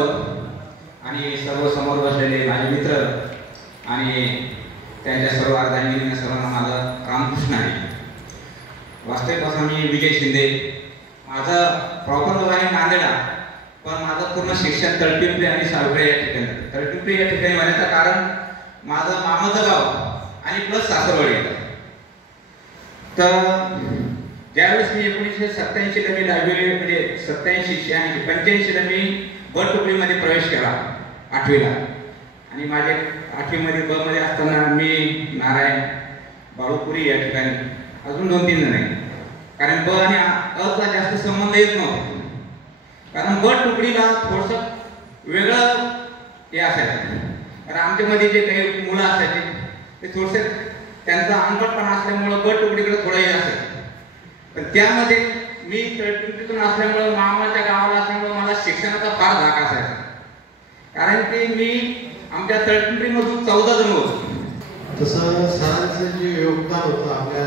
आणि सर्व समोर बसलेले माझे मित्र आणि त्यांच्या सर्व अर्धांगिनींना सर्वांना माझं रामकृष्ण आहे. वास्तविक मी विजय शिंदे. माझं प्रॉपर गाव आहे नांदेडा, पण माझं पूर्ण शिक्षण तळपिंपरी आणि सावखेडा या ठिकाणी. तळपिंपरी या ठिकाणी होण्याचं कारण माझं मामाचं गाव आणि प्लस सासरवाडी येतं. तर ज्यावेळेस मी 1987ला मी लायब्ररी म्हणजे 87 आणि 85ला मी ब तुकडीमध्ये प्रवेश केला 8वीला. आणि माझे 8वीमध्ये ब मध्ये असताना मी नारायण बाळूपुरी या ठिकाणी अजून 2-3 जण आहेत. कारण ब आणि अचा जास्त संबंध येत नव्हता. कारण ब तुकडीला थोडंसं वेगळं हे असायचं. कारण आमच्यामध्ये जे काही मुलं असायचे ते थोडसे त्यांचा अनपटपणा असल्यामुळं ब तुकडीकडे थोडं हे असायचं. पण त्यामध्ये मी तळपिंपरीतून असल्यामुळं मामाच्या गावाला असल्यामुळं मला शिक्षणाचा फार धाक असायचा. कारण की मी आमच्या तळपिंपरीमधून 14 जण होतो. तसं सरांचं जे योगदान होतं आपल्या